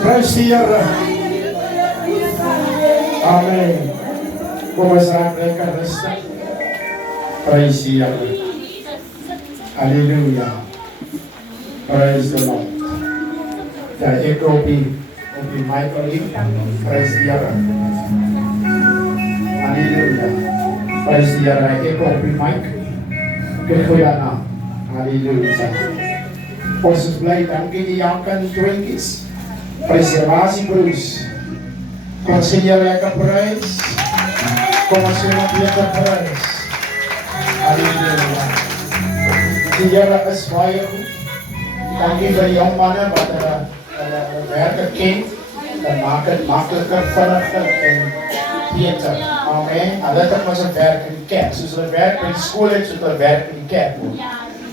Praise the Lord. Amen. Pumasarap na ikarasta. Praise the Lord. Hallelujah. Praise the Lord. It will be Michael Lee. Praise the Lord. Hallelujah. Praise the Lord. It will be Mike. Kaya na. Hallelujah. Ons bly dankie die jankan 20s. Preservasie Bruce. Kom ons sien jou lekker prijs. Kom ons sien wat lekker prijs. Halleluja. Die Here is baie goed. Dankie vir die jong manne wat hulle werke ken. Dan maak het makkelijker, vinniger en beter. Amen. Hulle het ons een werk in die kerk. Soos hulle werk in die school het, soos hulle werk in die kerk.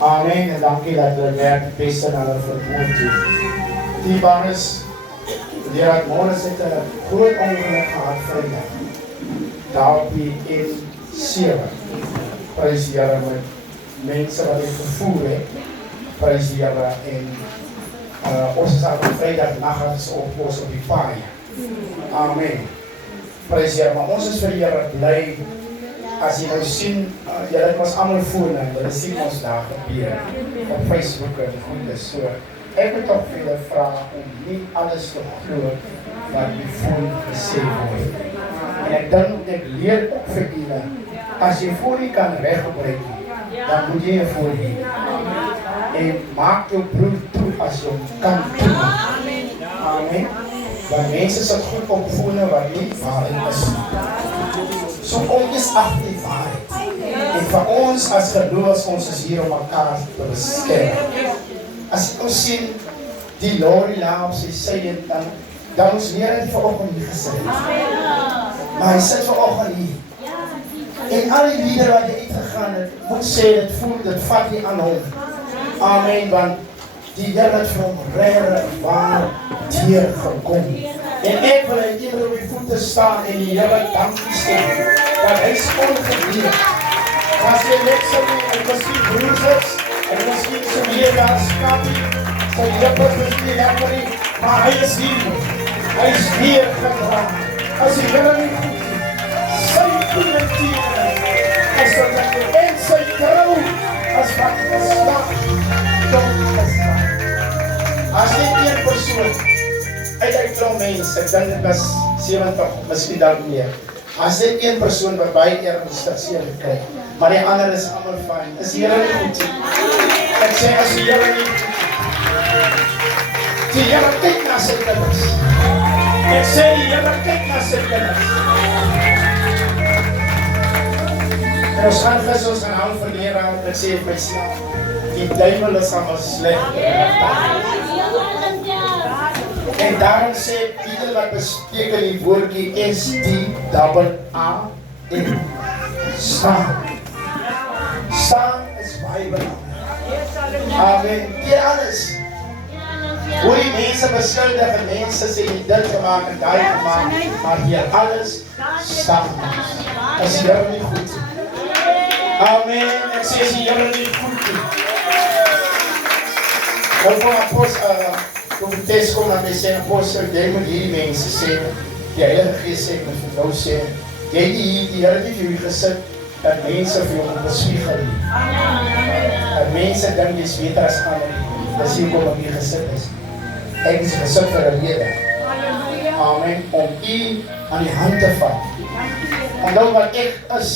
Amen. En dankie dat hulle werk het beste na hulle vermoed toe. Die bang is, die Heer Morris het een groot ongeluk gehad vrijdag. Daar op die N7. Prys die Here met mense wat het vervoer het. Prys die Here en ons is al op vrijdag nachts op ons op die paai. Amen. Prys die Here, maar ons is vir die Here bly. As jy nou sien, jy het ons allemaal voel en jy sien ons daar gebeur op Facebook en goedes so. Ek moet ook vir julle vraag om nie alles te glo wat die voel gesê word. En ek dink ek leer ook vir julle, as jy voel jy kan weggebreek, dan moet jy voel jy. En maak jou broer toe as jy kan doen. Amen. Want mense sit goed op voel wat nie waarheid is. So ons is agter die waarheid. En vir ons as geloofs, ons is hier om mekaar te beskerm. As ons sien die lorry lá op sy sy en dan ons weer in vanoggend hier gesit. Maar hy sit vanoggend hier. En al die liedere wat hy uitgegaan het, moet sê, dit voel, dit vat nie aan hom. Amen, want die Here het vir hom regtig waar deur gekom. En ek wil net hier op die voete staan en die Here dankie sê, dat hy is ongedeerd. As jy net so nie, en miskien broers is, en miskien so meer daar skapie, sy lippes is nie lekker nie, maar hy is hier. Hy is weer gedraag. As die Here nie goed is, sy goede tiere, is wat ek wil, en sy trouw, as wat geslag, tot geslag. As dit een persoon, uit die klomp mens, ek dink dit was 70, miskien dan meer, as dit een persoon wat baie ernstig seer gekry, maar die ander is allemaal fijn, is die Here nie goed nie. Ek sê, as die Here nie goed nie, die Here kyk na sy kinders. Ek sê, die Here kyk na sy kinders. En ons gaan vis, ons gaan hou verleer aan, ek sê vir myself, die duivel is allemaal slecht. En daarom sê Pieter wat besteken die woordkie S-D-A-A-N. Staan. Staan is baie belangrijk. Amen. Die alles. Hoe die mense beskuldig en mense sê die dit gemaakt en die gemaakt, maar hier alles staan. Is die Here nie goed. Amen. Ek sê is die Here nie goed. Nou van profetes kom na my sê, apostel, jy moet hierdie mense sê, die Heilige Gees sê, moet vir jou sê, jy die Here het vir jou gesit, dat mense vir jou bespiegel nie. Dat mense dink jy is beter as ander, dat jy kom op hier gesit is. Ek is gesit vir 'n rede. Amen, om u aan die hand te vat. Onthou wat ek is,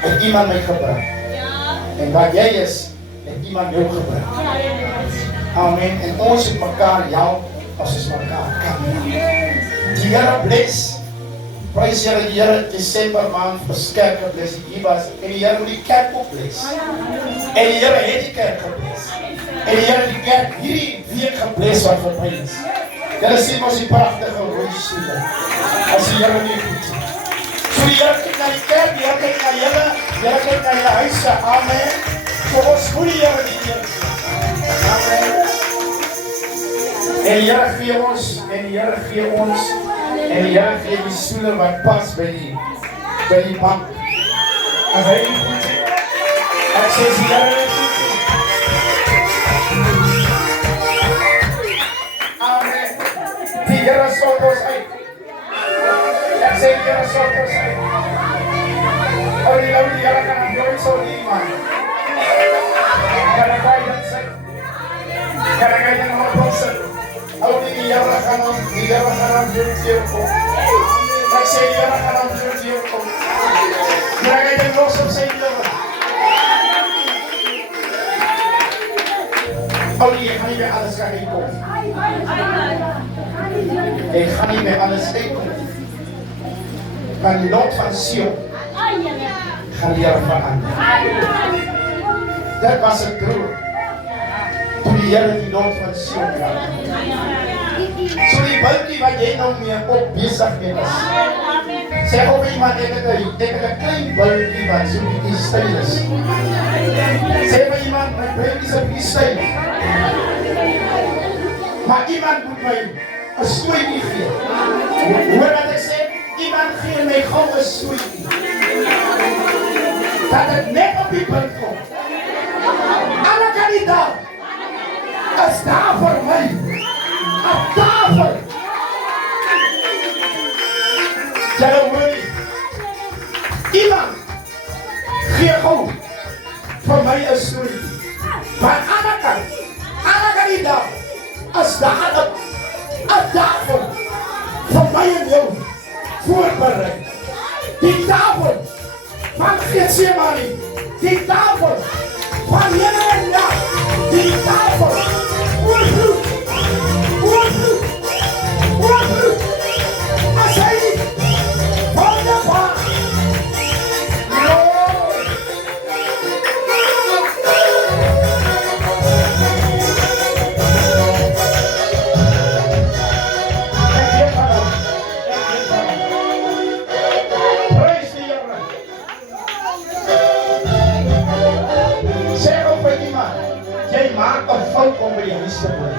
het iemand my gebring. En wat jy is, het iemand jou gebring. Amen. En ons het mekaar help as ons mekaar kan. Die Here bless. Prys Here, die Here Desember maand vir kerk gebless, die Ibas, en die Here moet die kerk ook bless. En die Here het die kerk gebless. En die Here die kerk hierdie week gebless wat verby is. Julle sien ons die pragtige rooi stoele. As die Here nie goed is. So die Here kyk na die kerk, die Here kyk na julle, die Here kyk na julle huise. Amen. So ons moet die Here die Here sien. Amen. En die Here gee ons, en die Here gee ons, en die Here gee die stoele wat pas by die bank. As hy nie goed is, ek sê die Here nie goed is. Amen. Die Here sort ons uit. Ek sê die Here sort ons uit. Ou die Here kan aan jou sort nie, man. Kan ek dit sê? Kan ek dit nog opsê? Ou die Here gaan aan jou kom. Ek sê die Here gaan aan jou kom. Kan ek dit los op sy lewe? Ou jy gaan nie meer alles kan kom. Ek gaan nie meer alles uitkom. Kan die lot van Sion gaan die Here verander. Dit was 'n droom. Toe die Here die lot van Sion verander. So die bultjie wat jy nou mee op besig mee is. Sê op iemand ek het 'n klein bultjie wat so 'n bietjie styl is. Sê vir iemand my bultjie is 'n bietjie styl. Maar iemand moet my 'n stootjie gee. Hoor wat ek sê? Iemand gee my gou 'n stootjie. Dat het net op die punt kom. Alle kandidaat is daar vir my. 'n tafel. Julle hoor nie. Iemand gee gou vir my 'n stootjie. Maar alle kandidaat is daar 'n tafel vir my en jou voorberei. Die tafel van Getsemane, die tafel van Here en Dag, die tafel oorvloed, as hy wonderbaar. Maak 'n fout om by die huis te bly.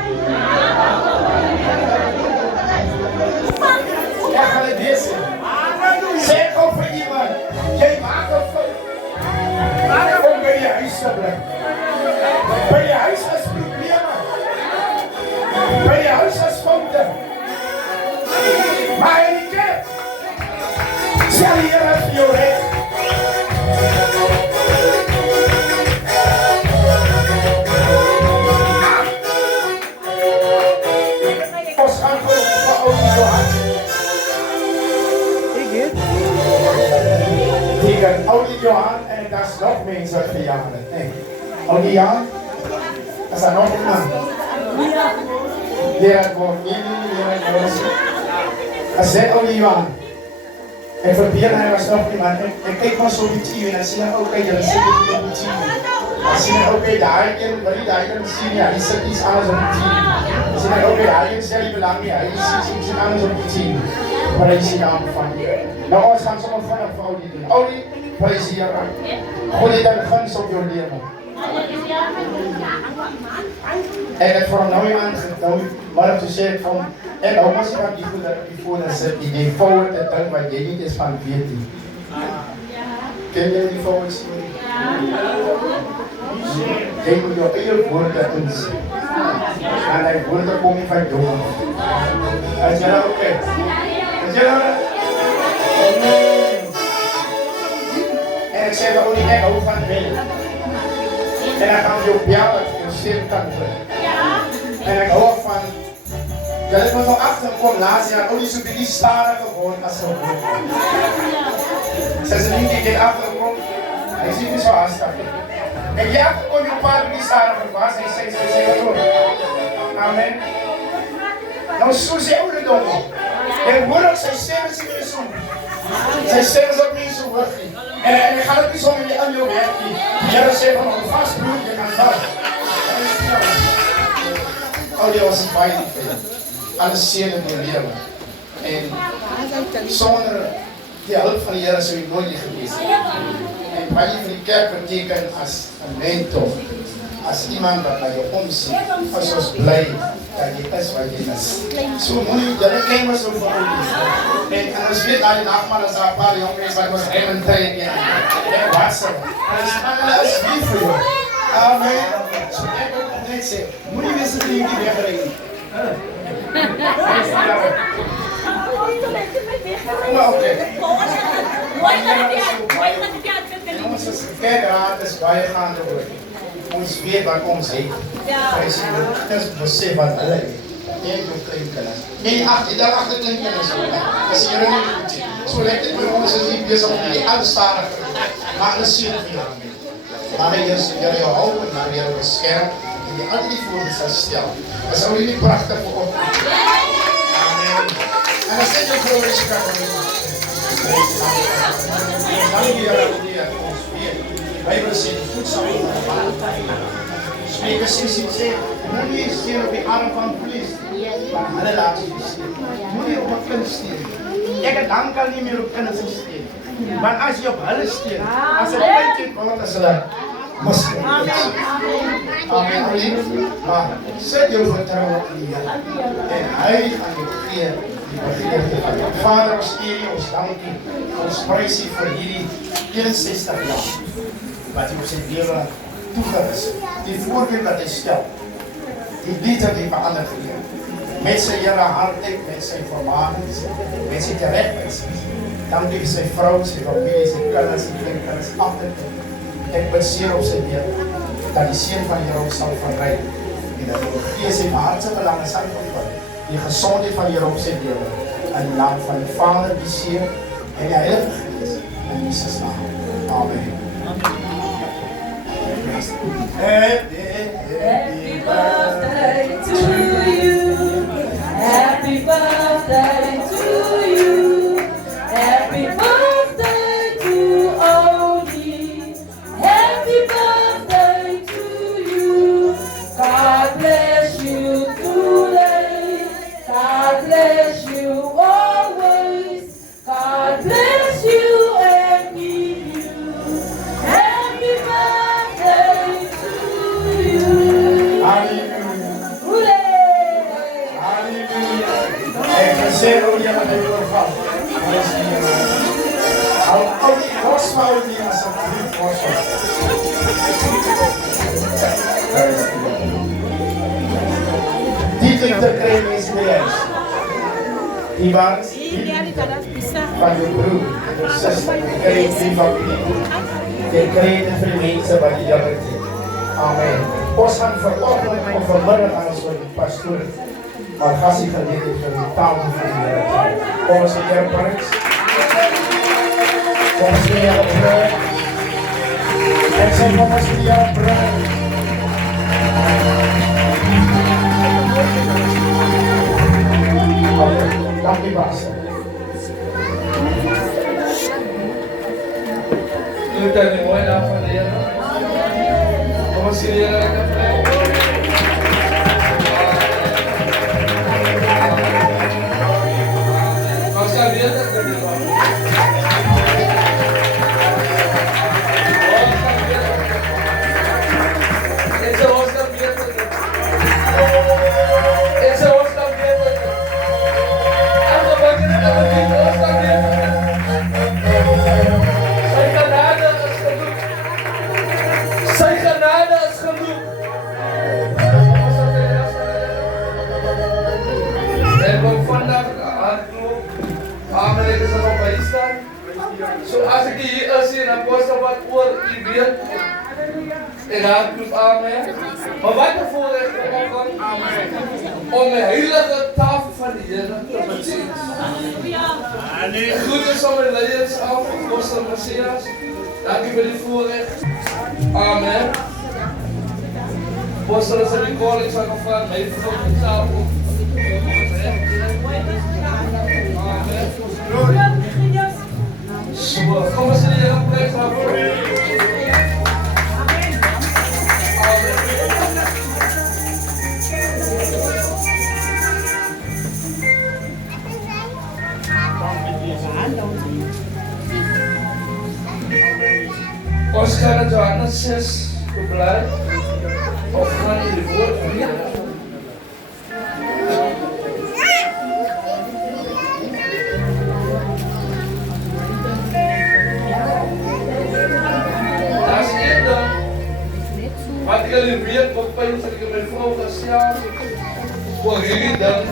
Ja, gaan dit wees. Sê gou vir iemand, jy maak 'n fout om by die huis te bly. By die huis is probleme. By die huis is foute. Maar in die kerk, sê die Here vir jou reg. Oudie Johan en daar is nog mense verjaardag. Nee. Oudie Johan, is daar nog iemand? Leraar wordt niet, leraar wordt. Als zij Oudie Johan, en probeer hij was nog iemand. En kijk maar zo die TV en dan zie je oké, jullie zitten hier op de TV. Dan zie je oké, daar kan zien, ja, die zit iets anders op de TV. Dan zie je oké, daar is heel belangrijk, ja, die zit iets anders op de TV. Maar hij ziet aan van. Nou, ons gaan zomaar vanaf Oudie doen. Oudie, prys die Here. Gooi dan guns op jou lewe. Ek het vir hom nou aangedoen, maar toe sê ek van en hou mos ek die voor sit die forward en dink wat jy nie is van weet nie. Ken jy die forward story? Jy moet jou eie woorde insien. En hy woorde kom nie van jong. Is jy nou oké? Is jy nou en ek sê dat nie ek hou van wen. En ek gaan jou bel as jy stem kan doen. En ek hou van jy het my van achterkom laatst jaar ook nie so bietjie stadig geworden as so goed. Sy sê nie ek het achterkom, hy sê nie so hastig. En jy achterkom jou pa bietjie stadig was, hy sê goed. Amen. Nou so sê ouderdom. En hoor ook sy stem is nie so. Sy stem is ook nie so hoog nie. En ek gaan ook nie so met jy in jou werk nie. Die Here sê van hom vast bloed, jy kan dat. Al jy was baie lief vir jou. Alles seën in jou lewe. En sonder die hulp van die Here sou jy nooit hier gewees het. En baie van die kerk beteken as 'n mentor, as iemand wat na jou omsien, as ons bly dat jy is wat jy is. So moenie julle ken my so vir ons. En ons weet al die nagmaal as daar 'n paar jong mense wat ons rem trek en wat se. Hulle is lief vir jou. Amen. So ek wil net sê, moenie mense dink jy wegry nie. Maar oké. Ons is kerkraad is baie gaande oor. Ons weet wat ons het. Ons besef wat hulle het. En jou kleinkinders. Nee, daar agter kleinkinders ook. As jy nie goed sien. So let dit by ons is nie besig om die aanstaande. Maar hulle sien nie daarmee. Maar jy is jy jou hou en maar jy beskerm en jy altyd voor sal stel. Is ou nie pragtig vir ons. Amen. En as jy glo is kan jy. Dankie Here vir ons weer. Bybel sê die voet sal Spreuke 16 sê, moenie steen op die arm van vlees, maar hulle laat jy steen. Moenie op 'n kind steen. Ek het dankal nie meer op kinders gesteen. Want as jy op hulle steen, as 'n kind word as hulle moslim. Amen. Maar sit jou vertroue in die Here. En hy gaan jou gee die begeerte van jou. Vader, ons eer U, ons dankie. Ons prys U vir hierdie 61 jaar wat U op sy lewe toegerus het. Die voorbeeld wat hy stel. Die lied wat hy verander geleer. Met sy Here hart, met sy vermaanings, met sy teregtwysings. Dankie vir sy vrou, sy familie, sy kinders, sy kleinkinders, altyd. Ek bid seer op sy lewe, dat die seën van die Here sal verry en dat hy sy hartse belange sal vervul. Die gesondheid van die Here op sy lewe in die naam van die Vader, die Seun en die Heilige Gees in Jesus naam. Amen. Happy birthday to you. Happy birthday to you. Happy birthday to Odie. Happy birthday to you. God bless you today. God bless you always. God bless you and keep you. Happy birthday to you. Hallelujah. Hooray! Hallelujah. En gezegd hoe je met de Heer valt. Hou die gospel niet alsjeblieft die te krijgen is bereid. Die was van je broer, je zuster, je krijgt die familie. Je krijgt de vrienden wat je jammer doet. Amen. Ons gaan vanochtend of vanmiddag aan ons pastoor. Maar gas die gelegenheid vir die taal van die Here. Kom ons die Here prys. Kom ons die Here prys. En sê kom ons die Here prys. Dankie Pastor. Jullie hebben een mooie naam van de Heer. Kom eens jullie lekker vrij. Wat zou je dat kunnen doen? Sy genade is genoeg. weet. En hartelijk amen. Maar wat een voorrecht vanochtend om de heilige tafel van de Heer te bezien. Groetens aan mijn leiders af, Apostel Messias. Dank u voor die voorrecht. Amen. Apostel zijn die koning van gevraagd, mij voor de tafel. Amen. Zo, kom eens in de Heer prijs daarvoor. Ons gaan naar Johannes 6 gebleid. Of gaan in de woord van Heer. Dat is één ding. Wat ik al in weet, wat pijn dat ik in mijn vrouw gestaan. Voor jullie dan,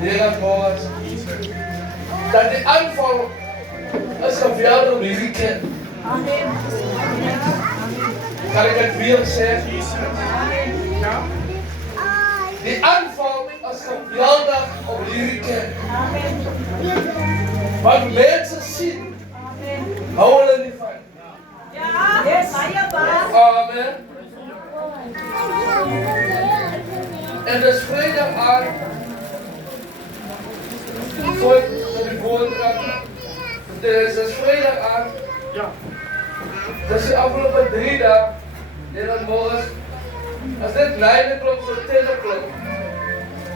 Heer en God. Dat die aanval is geweldig om jullie kennen. Kan ik het weer zeggen? Die aanval is geweldig op jullie kennen. Wat mensen zien, houden niet van. Amen. En dus vrijdag aan, voor de woordkracht. Dus vrijdag aan. Dat is de afgelopen 3 dagen. En dan morgen, als dit 9 o'clock of 10 o'clock.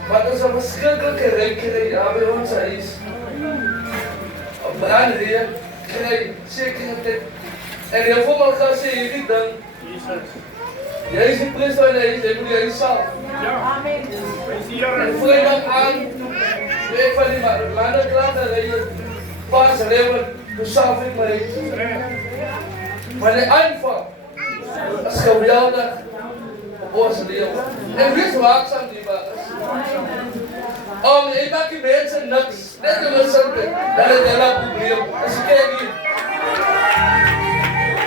Maar dat is een verschrikkelijke rekening bij ons huis. Op brandweer, krijg zekerheid. En heel veel man gaat zeggen, jullie dan. Jij is de priester en jij moet jij zelf. En vrijdag aan, ik van die mannen klaar dat je pas leven, dus zelf ik mij. Maar de aanval is geweldig op ons leven. En wees waakzaam die baas. Je maakt die mensen niks. Net te recenten, dat is een heel probleem. Als je kijkt hier.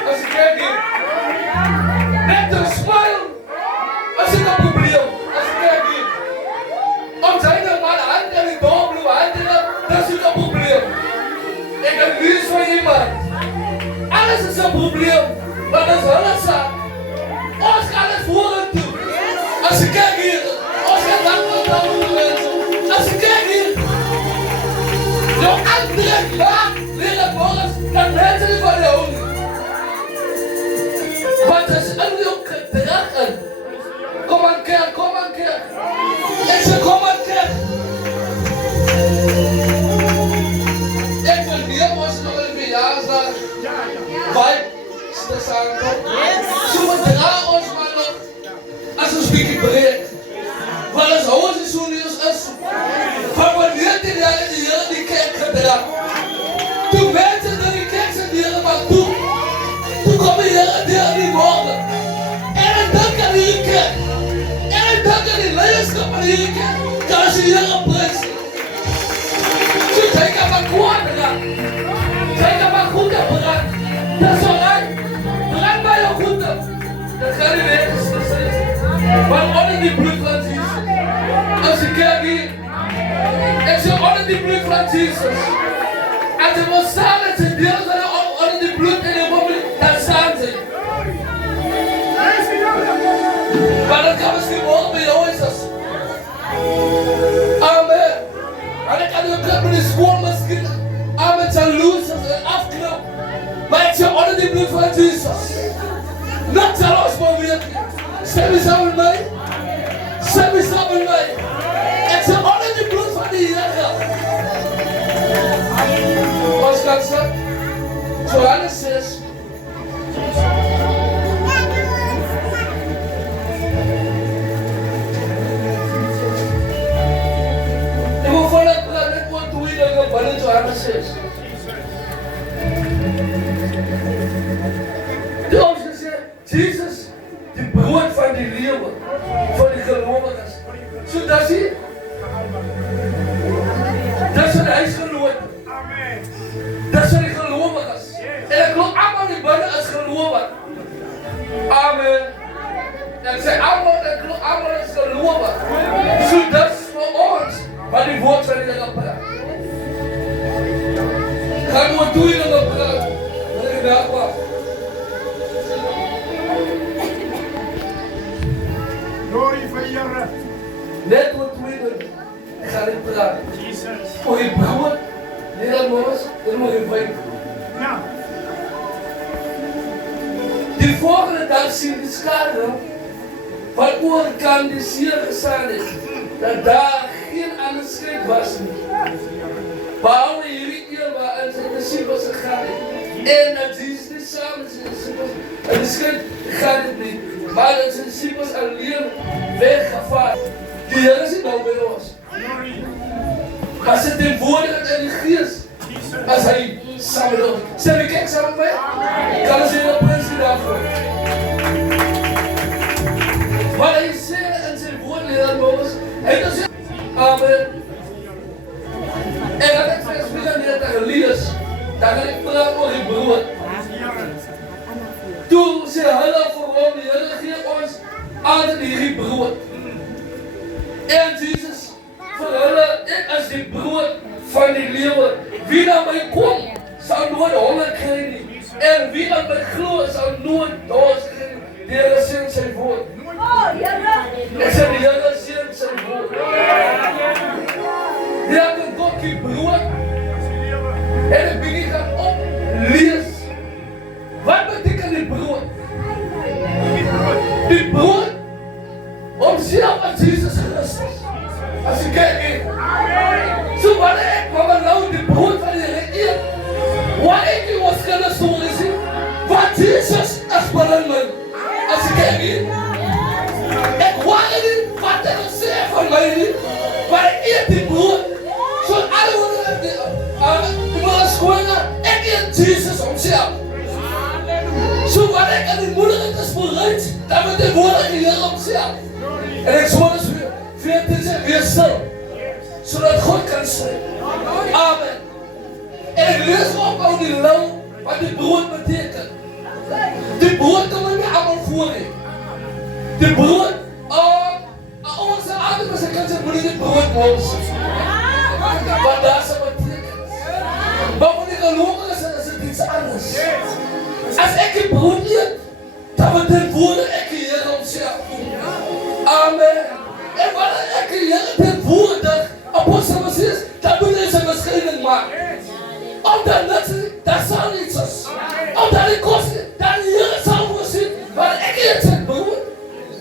Als je kijkt hier. Net te smile. Als je een probleem. Als je kijkt hier. Om zijn er maar de hand en die doorbloeien handen, dat is een probleem. Ik heb nieuws van iemand. Alles is een probleem, maar dat is wel een zaak. Ons gaat het voeren toe. Als je kijkt hier, ons gaat lang van de mensen. Als je kijkt hier, jouw andere laag leren volgens dat mensen niet van jou niet. Want er is een nieuw gedrag in. Kom aan keer, kom aan keer. Ik zeg kom aan keer. Ik wil meer ons nog een verjaarsdag. Wij staan samen. Zo verdragen ons maar nog. Als we spreken breed. Want als onze zoon is. Van wanneer die jaren die Heer die kerk gedraagt. Toen mensen door die kerk zijn dieren maar toen komen de Heer die niet worden. En ik dank aan die kerk. En ik dank aan die leiderschap van die kerk. Dat is die Heer prijs. Zo zijn kan maar kwaad eraan. Zij kan maar goed hebben eraan. Dat is alright. Brand bij jou goed op. Dat gaat niet weg. Maar onder die bloed van Jezus. Als je kijkt hier. Ik zeg onder die bloed van Jezus. Als je wil staan en ze deel zijn onder die bloed in de mobiel, dan staan ze. Maar dat kan misschien wel bij jou is. Amen. En ik kan je ook met de school misschien. Amen, jaloers en afknop. Maar ik zeg onder die bloed van Jezus. Not jaloers maar weer. Stem eens aan met mij. Stem eens aan met mij. Ik zeg onder die bloed van die Heer. Wat staat ze? Johannes 6. Ik wil vanuit praten, ik wil toe hier dat ik op Johannes 6. De ons gezegd, Jezus, die brood van die leeuwen, van die gelovigen. Zo dat zie je? Dat is een huisgenoot. Dat zijn die gelovigen. En ik geloof allemaal die binnen als gelovigen. Amen. En sy almal is gelowig. So dis vir ons wat die woord van die Here praat. Gaan we doen in de praat. Dat is wel wat. Glory for your Net wat we doen. Ik ga niet praten. Jesus. Voor je brood. Niet dat moest. Dat moet je weten. Ja. Die volgende dag zien de schade. Wat oorkant die zeer gestaan is. Dat daar geen ander schrik was. Behalve hierdie een waarin zijn disciples gegaan het. En dat Jesus niet samen met zijn disciples. En de schrik gaat het niet. Maar dat zijn disciples alleen weggevaard. Die Heer is nou bij ons. Maar ze tegenwoordig in de geest. Als hij samen doet. Stem ik kijk samen mee? Kan ons hier op prins niet afvoeren. Maar hij zegt in zijn woorden, Heer Moses. Hij doet zich. Amen. En dat ik vers 34 gelees, dan ga ik praten over die brood. Toen ze hulle voor hom, die Here gee ons altijd die brood. En Jesus vir hulle, ek is die brood van die lewe. Wie na my kom, sal nooit honger kry nie. En wie aan my glo, sal nooit dors kry nie. Die Here seën sy woord. Ek sê die Here seën sy woord. Die het een dokkie brood. En ek begin gaan oplees. Wat betekent die brood? Die brood om zelf aan Jesus Christus. Als je kijkt, zo wanneer ik maar nou die brood van je eet, wat ik je was kunnen zien, wat Jesus is belangrijk. Als je kijkt, ik wou niet wat hij zegt van mij niet, maar ik eet die brood. Zo alle worden die willen schoenen, ik eet Jesus om zelf. Zo wanneer ik aan die moeder is bereid, dan wordt die woorden hier om zelf. En ik zou dus weer stil, zodat God kan spreken. Amen. En ik lees op over die lauw, wat die brood betekent. Die brood kan we niet allemaal voeren. Die brood, onze ouders kan ze niet die brood mogen. Maar daar is wat betekent. Maar voor die gelovigen is het iets anders. Als ik die brood eet, dan betekent woorden ik hier om zelf. Amen. En wanneer ik hier tegenwoordig apostel was is, dan moet hij zijn verschijning maken. Omdat dat zal niet zo. Omdat ik kost, dan hier zal voorzien, maar ik hier zijn broer.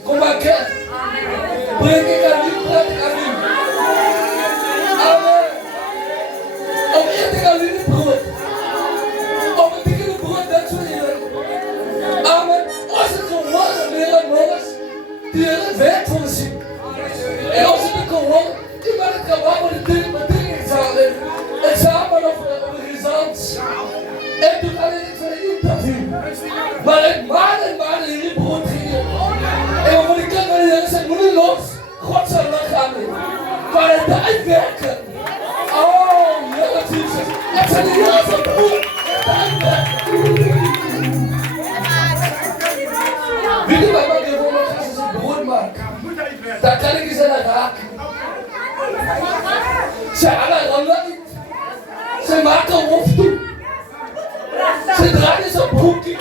Kom maar kijk. Breng ik aan u, breng ik aan u. Amen. Om eet ik aan u de brood. Om het dikke brood, dat zo hier. Amen. Als het geworden meer en morgens, die Heer werkt voor zien. En als ik kan horen, die ben ik gewoon met de examen. Examen of results. En toen had ik van een interview. Maar ik maanden hier brood ging. En wat ik kan van de Heer zei, moet niet los. God zal nog gaan. Maar het uitwerken. Oh, Heer Jesus. Ik zei, de Heer zal brood. Het uitwerken. Wie die bij mij gewoon nog gaan, ze zijn brood maken. Dan kan ik eens aan haar raken. Zij alle rollen niet. Zij maken een hoofd toe. Zij dragen zo'n broekje.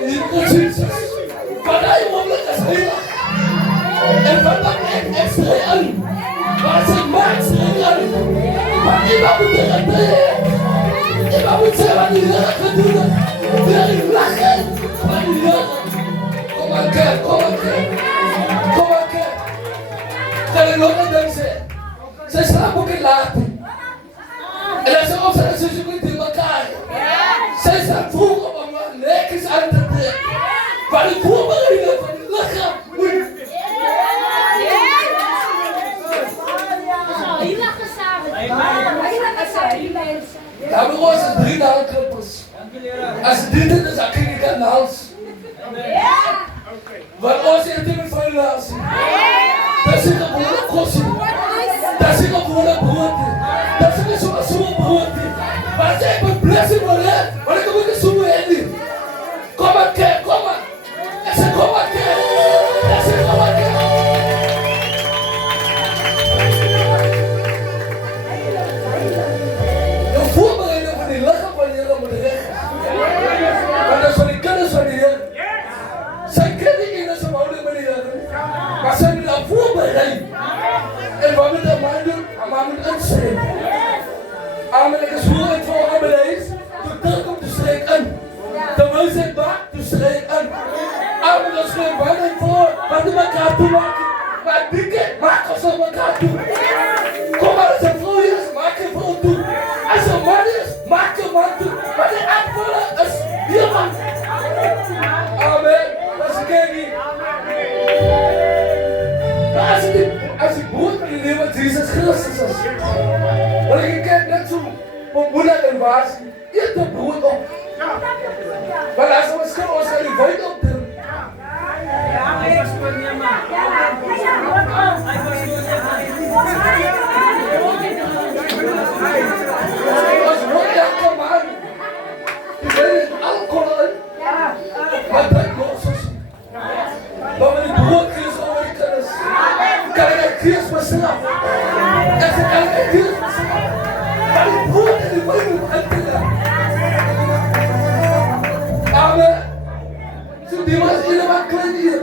Hier is Jesus. Van hij mogelijk is heel. En van dat echt extra aan. Maar zij maakt zich aan. Maar iemand moet er aan draaien. Iemand moet zeggen wat die Heer gaat doen. Wil je lachen? Van die Heer. Kom maar kijk, kom maar kijk. Kom maar kijk. Kan ik nog een ding zeggen? Zij slapen ook in laten. En als ze opstaan, ze zoeken in elkaar. Zij staan vroeg om een nekjes aan te trekken. Maar de voorbereidingen van die lichaam moet je... Die lachen samen. Ja, maar ons is 3 naalklippers. Als dit is, dan krijg ik een hals. Want ons heeft iemand van je hals. Dat is een gewone kostje. Dat is een gewone brood. Dat is een zo'n brood. Maar als ik ben blessed voor het, maar ik moet een zo'n handy. Kom maar kijk. ons geen wanneer voor, wat we elkaar toe maken. Maar dikke, maak ons op elkaar toe. Kom maar, als een vrouw is, maak je vrouw toe. Als een man is, maak je man toe. Maar de aanvullen is hier man. Amen. Dat is een kerkie. Maar als ik brood in de leven Jezus Christus is. Want ik ken net zo mijn moeder en waas. Eet de brood op. Maar als we misschien ons aan die wijn opdelen. Als we elke man. Die weet niet alcohol in. Maar dat los is. Maar met die brood is over die kennis. Kan ik het Christus beslaan? En ze kan ik het Christus beslaan. Maar die brood en die wijn moet uitdelen. Amen. Zo die was helemaal klein hier.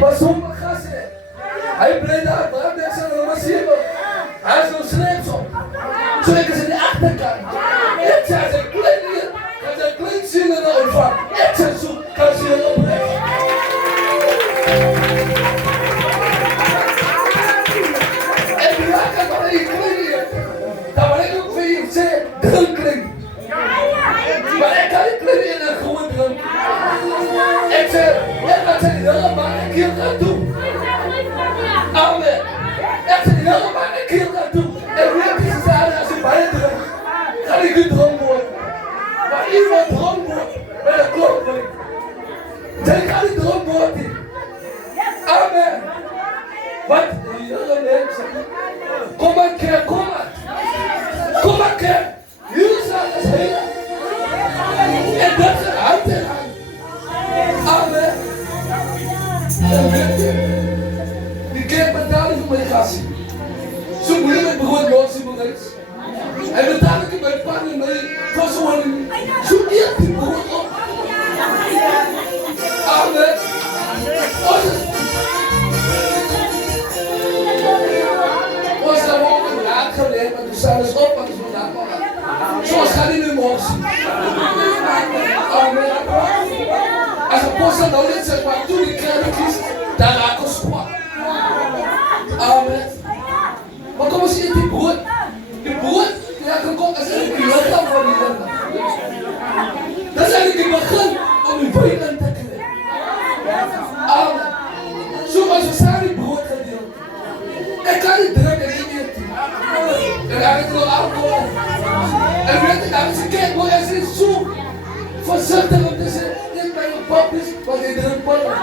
Maar zo'n gasten. Hij bleef daar, maar hij zei nummer 7. Hij is een sleepsel. Zo ik ze in de achterkant. Ik zei ze klein hier. Kan ze klein zien in de ontvang. Ik zei zo, kan ze hier opleggen. En die raken maar in klein hier. Dan wil ik ook voor je zeggen, drinken. Maar ik kan niet klein in een gewoon drinken. Ik zei, ik zei die helemaal een keer gaan doen. Amen. Ik zei die helemaal een keer gaan doen. En wie is het daar als je bij je drinkt? Ga ik niet dronken worden. Maar iemand dronken wordt met een klok. Dan ga ik dronken worden. Amen. Wat? Die hele mensen. Kom maar keer, kom maar. Kom maar keer. Hier staat het hele. En dat is hand in hand. Amen. En weet je, die kerk betaalt voor mijn gastie. Zo moet je met brood los in mijn reis. En betaal ik mijn pan en mijn kosten. Zo eet die brood op. Amen. Ons daar ook een raad geleerd, maar toen staan ze op, want ze vandaag al aan. Zoals gaat die nu morgen zien. Amen. Als apostel nou dit zegt, maar toen die kerk kiest, dan raak ons kwam. Amen. Maar kom eens in die brood. Die brood, ja, gekocht als ik die lichaam van die lichaam. Dat is eigenlijk het begin om die wijn in te krijgen. Amen. Zoals we staan die brood gedeeld. Ik kan niet drinken, ik niet eten. En dan heb ik nog alcohol. En weet je, dan is een kerk, maar er is zo voorzichtig om te zeggen, dit bij je pap is, want hij drinkt pollen.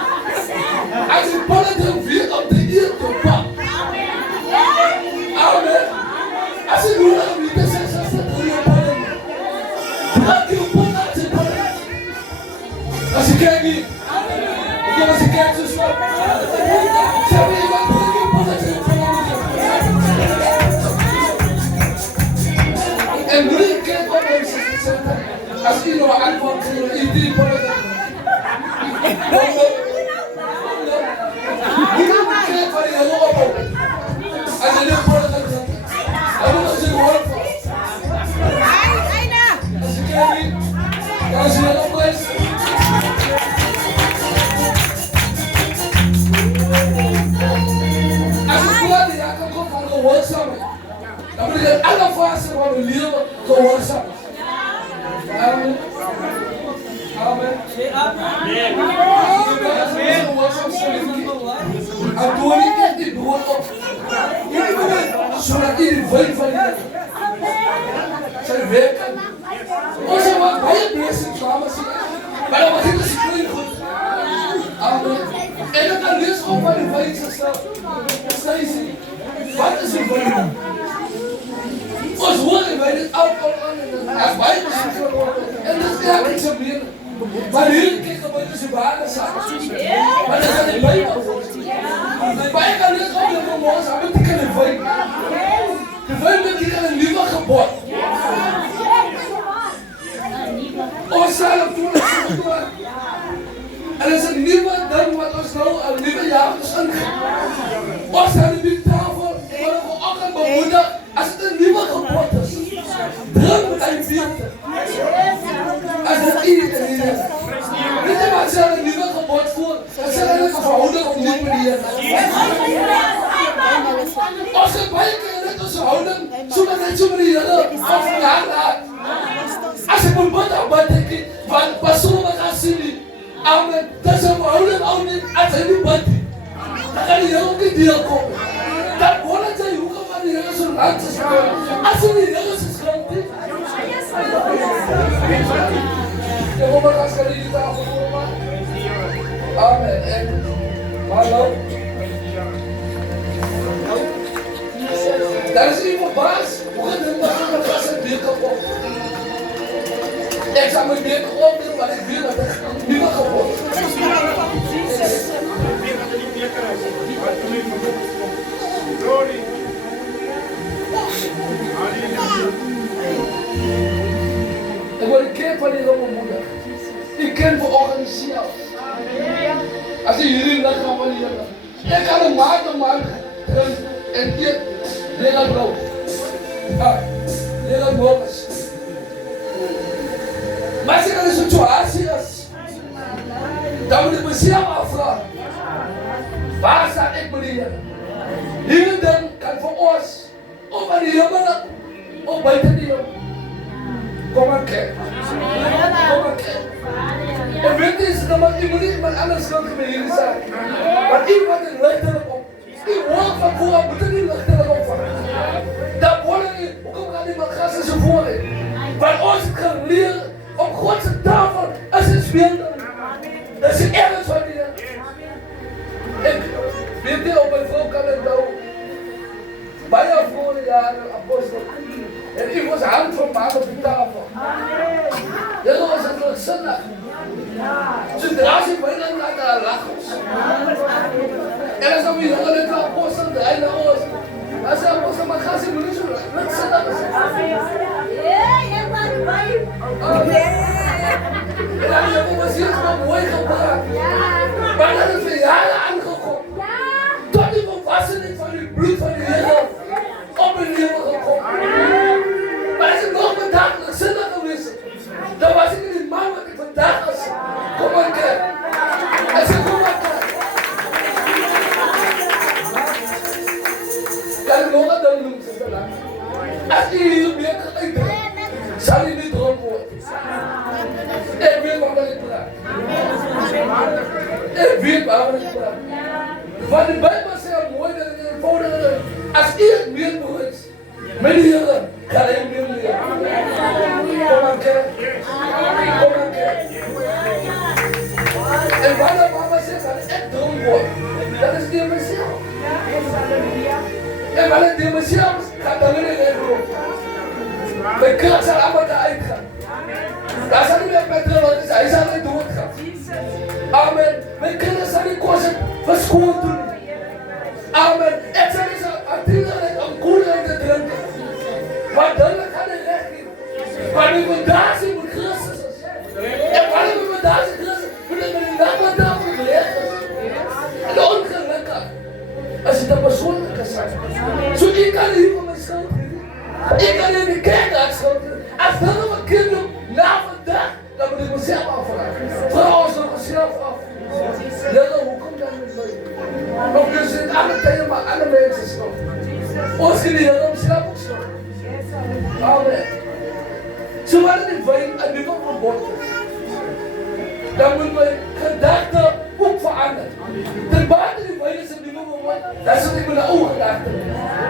Als je pollen drinkt, weer op de eer door pap. Amen. Als je nu nog niet te zeggen, dan doe je pollen. Drink je pollen als je pollen. Als je kijkt niet. Kom als je kijkt zo snel. Zeg me wat drink je pollen als je pollen. En nu ik kijk op mensen zetten. Als je nog antwoord geeft, je die pollen. Kijk van je op. Als je nu pollen gaat drinken. Dan moet je gewoon van. Als je kijkt niet. Als je nog blijft. Als je kwaad ja, kan komen van gehoorzaamheid. Dan moet je in alle fasen van je leven gehoorzaam. Amen. Amen. En doe niet die brood op. Zodat die wijn van je zijn werken. Ons zijn wat bij je bezig kwamen zien. Maar dan begint het klein goed. Amen. En dan kan lees op van de wijn staan. Sta je zien. Wat is een wijn? Ons horen wij dit alcohol aan. Als wij misschien geworden. En dat is eigenlijk niet zo meer. Maar hier kijk op wat je waarden zijn. Maar dat kan niet bij me. Maar ik kan niet op de morgen zijn, want die kan een wijn. De wijn die kan een nieuwe geboorte. Ons zijn op toen het zo doen. En dat is een nieuwe ding wat ons nou een nieuwe jaar is ingegaan. Ons zijn op die tafel, maar we ook aan mijn moeder, als het een nieuwe geboorte is. Druk met een vierde. Als het iedereen is. Weet je wat ze een nieuwe geboorte voor? niet meer. Als je bij je net als houden, zodat het zo met die of als je moet bidden, want pas zo wat gaan zien. Amen. Dat is een houden, als je niet bidt. Dan kan je ook niet deel komen. Dat worden zij hoeken van die Heer zo'n land is. Als je die Heer is grandig. Jehovah gaat kan jullie tafel voor. Amen. En hallo. Daar is iemand baas. Hoe gaat het met dat het weer kapot? Ik zou mijn weer kapot doen, maar ik wil dat het niet meer kapot. Glory. Ik word een kind van die jonge moeder. Die kind georganiseerd. Als je jullie dat gaan van die jongen. Ik kan een man en dit leren brood. Leren brood. Maar als ik aan een situatie is, dan moet ik mezelf afvragen. Waar sta ik meneer? Hier dan kan voor ons, of aan die jongen, of buiten die jongen. Kom maar kijk. Kom maar kijk. En weet je, je moet niet iemand anders schuldig met jullie zijn. Maar iemand is lichtelijk op. Die woord van voren moet er niet lichtelijk op van. Dat worden niet, hoe kom ik aan die matrassen zo voor in? Want ons gaan leren op Godse tafel als een speelder. Dat is ergens van die. Ik weet niet op mijn vrouw kan het nou. Bijna vorige jaren apostel. En ik was hand van maak op de tafel. Dat was het nog zondag. Zodra ze bijna naar de lachers. En dan zou je jongen net de apostel draaien naar ons. Hij zei apostel, maar ga ze niet zo net zondag. En dan heb ik me zeer wel mooi gebracht. Maar dat is voor jaren aangekomen. Tot die volwassening van die bloed van die Heer op hun leven gekomen. Maar als ik nog vandaag zondag geweest, dan was ik niet man wat ik vandaag was. Kom maar kijk. En ze kom maar kijk. Kan ik nog wat dan doen, zuster? Als je hier weer gaat uitbrengen, zal je niet dronken worden. Ik weet waar ik praat. Ik weet waar ik praat. Want de Bijbel zegt mooi dat het eenvoudig is. Als ik meer doet, meneer, ga ik meer leren. Kom maar kijk. Kom maar kijk. En wanneer mama zegt dat ik dronken word, dat is die mezelf. En wanneer die mezelf gaat dan weer in roep. Mijn kracht zal allemaal eruit gaan. Daar zal niet meer met drillen, dus hij zal niet doodgaan. Amen. Mijn kinderen zal niet kosten verschoond doen. Amen. Ik zal niet aan kinderen een koelheid te drinken. Maar dan gaan ze recht in. Maar nu moet daar zijn moet Christus. En wanneer we met daar zijn Christus, moet ik met die nachtmaal voor geleerd zijn. En de ongelukkig. Als je dat persoonlijke zegt. Zo ik kan hier voor mijn schuld. Ik kan in de kerk uitschuldigen. Als dat nog een kind doet, na vandaag, dan moet ik mezelf afvragen. Trouwens nog mezelf af. Heer, hoe komt dat met mij? Of je zit alle thema, alle mensen schuld. Ons kunnen Heer om zelf ook schuld. Amen. Zo waren die wijn en die van verbod is. Dan moet mijn gedachten ook veranderen. Ten buiten die wijn is en die van verbod, dat is wat ik met de ogen gedachten.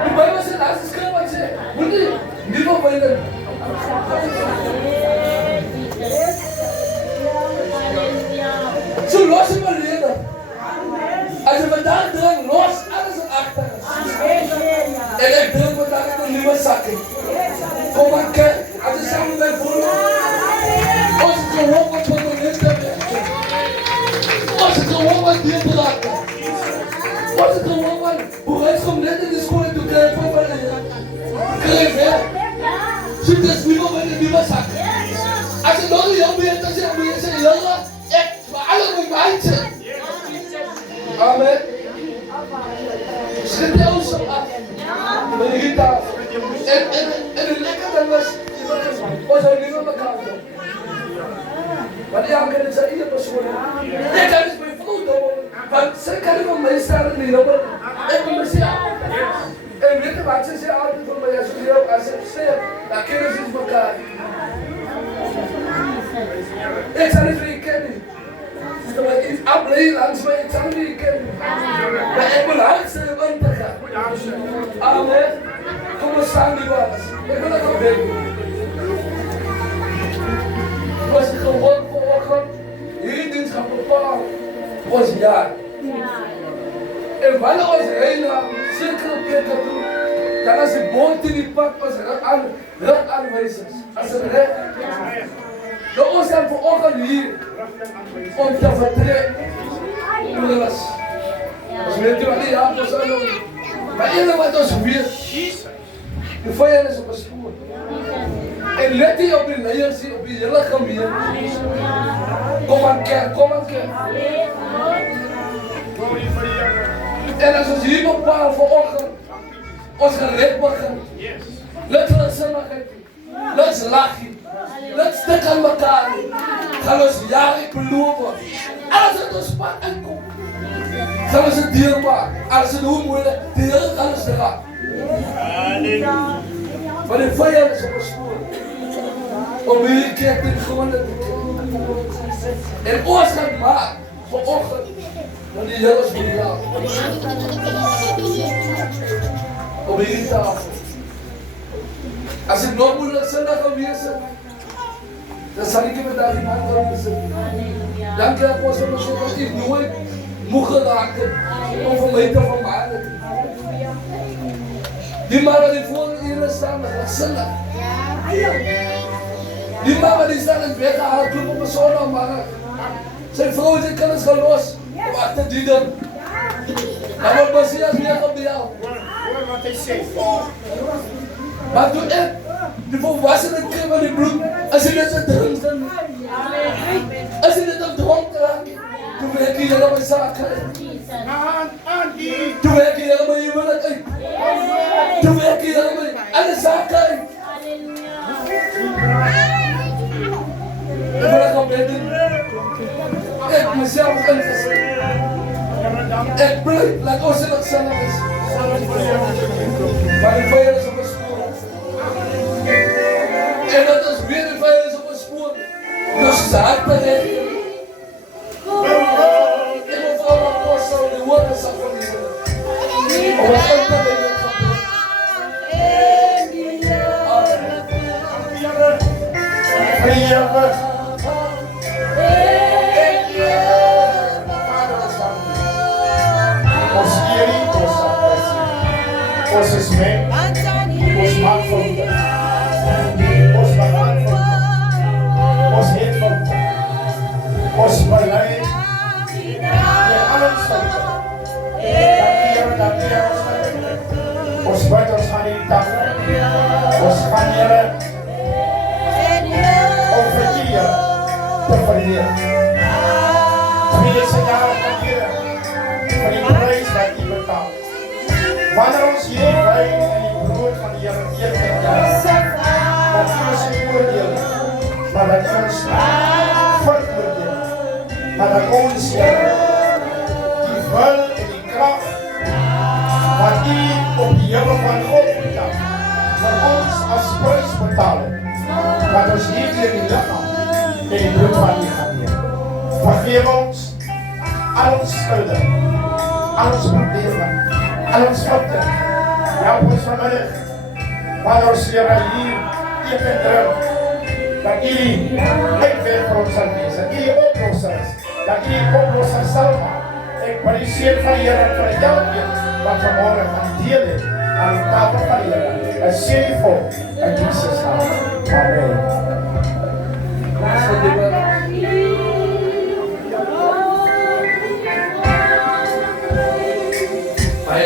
Die Bijbel zegt, als de schrift wat zegt, moet je die van wijn. Zo los je maar leren. Als je vandaag drinkt, los alles wat achter is. En ik drink vandaag in een nieuwe zakking. Kom maar kijk, als je samen bent voelen. Als het gewoon wat van de liefde werkt. Als het gewoon wat diep raakt. Als het gewoon wat bereid komt net in de school en toe krijg van de Heer. Krijg weg. Zit dus niet meer met een nieuwe zakking. Als je nog een jaar bent, dan zeg je, jongen, ik voor alle mijn mindset. Amen. Schrik je ons zo af. Met de gitaar. En de lekker was, was hij niet met elkaar doen. Maar die aankennen zijn ieder persoon. Ik kan dus mijn vrouw doen, want zij kan van mij staan in de ik wil me zeggen. En weet je wat ze zeggen altijd van mij, als ik zeg, dan kennen ze elkaar. Ik zal het niet kennen. Maar iets afleiden langs mij, ik zal het niet kennen. Maar ik wil langs de wand te gaan. Amen. Kom maar staan die was. Ik wil het ook denken. Was ik gewoon vanochtend, hier dienst gaan bepalen, was jaar. En wanneer was hij naar zekere plekken toe, dan als ik mooi in die pad was, rug aanwijzers. Als het recht. De ons zijn vanochtend hier om te vertrekken. Broeders. Dus weet je wat die avond zou doen? Maar eerder wat ons weet, de vijand is op een spoor. En let die op die leiders, op die hele gemeente. Kom aan kerk, kom aan kerk. En als ons hier bepalen vanochtend, ons gerecht begint. Laten we samen laten we lachen. Laten we stikken aan elkaar. Gaan ons jaren beloven. Als het ons pad aankomt, gaan we het dierbaar. Als het hoe moeilijk, de Heer gaan ons eraan. Maar de vijand is op een spoor. Om hier kerk te gewoon te en ons gaat maken vanochtend. Want die Heer is voor jou. Op hierdie tafel. Als ik nog moeilijk zondag geweest heb, dan zal ik me daar iemand aan bezitten. Dank je apostel dat ik nooit moe geraakt heb om van mij te vermaken. Die mannen die voor hier staan, dat is zondag. Die mannen die staan in het weggehaald toen op een zondagmiddag. Zijn vrouw zijn kennis gelost. Wat te die dan? Dan wordt Messias weer op jou. Wat hij zegt. Maar toen ik de volwassenen kreeg van die bloed, als je net zo drinken, als je net op dronken raakt, toen werk je hier op een zaak uit. Toen werk je hier op een huwelijk uit. Toen werk je hier op een alle zaken uit. Ik wil het nog meer doen. Ik mezelf ingezet. Ik blijf, laat ons in het zelf is. Maar de vijand is op een spoor. En dat is weer de vijand is op een spoor. Dus zaak berecht. Ik wil voor mijn apostel de woorden zag van die Heer. Om het uit te brengen. Ons is mee, ons maakt van ons belandt van ons heet van ons beleid in alle instanten. Dank je, ons wordt ons gaan in dag, ons gaan hier over hier te verleren. Tweede signaal van hier, van die prijs dat je betaalt. Wanneer ons hier wij en die brood van die Heer eer dat ons oordeel, maar dat ons veroordeel, maar dat ons Heer die wil en die kracht wat u op die hemel van God betaalt, voor ons als prijs betalen, wat ons hier in die lichaam en die bloed van die Heer. Vergeef ons al ons schulden, al ons problemen. En ons fouten, ja ons vanmiddag, waar ons Heer hier tegen druk, dat U uitweg voor ons zal wezen, dat U oplosser is, dat U oplosser zal maken. Ik prijs van Heer voor elkeen wat vanmorgen gaan delen aan de tafel van Heer. En zeer u vol in Jesus' naam. Amen.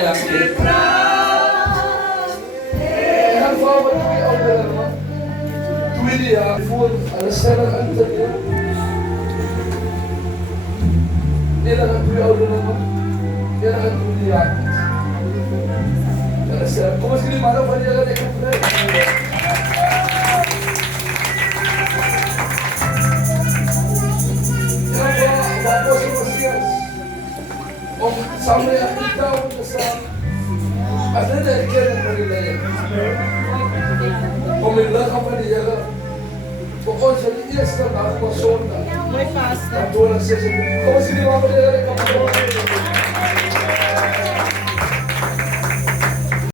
Dank je. En dan vrouwen twee ouderen, man. 20 jaar voor alle sterren aan te doen. Eerder aan 2 ouderen, man. Eerder aan 20 jaar. Alle sterren. Kom eens jullie mannen van jullie lekker vrij. En dan vrouwen, wat was er Messias? Om Sampai akhir tahun besar. Ada dari kira Manila. Pemilah apa dia? Pokoknya jadi ia sekarang aku sonda. Muy fast. Aturan sesi. Kau sini apa dia?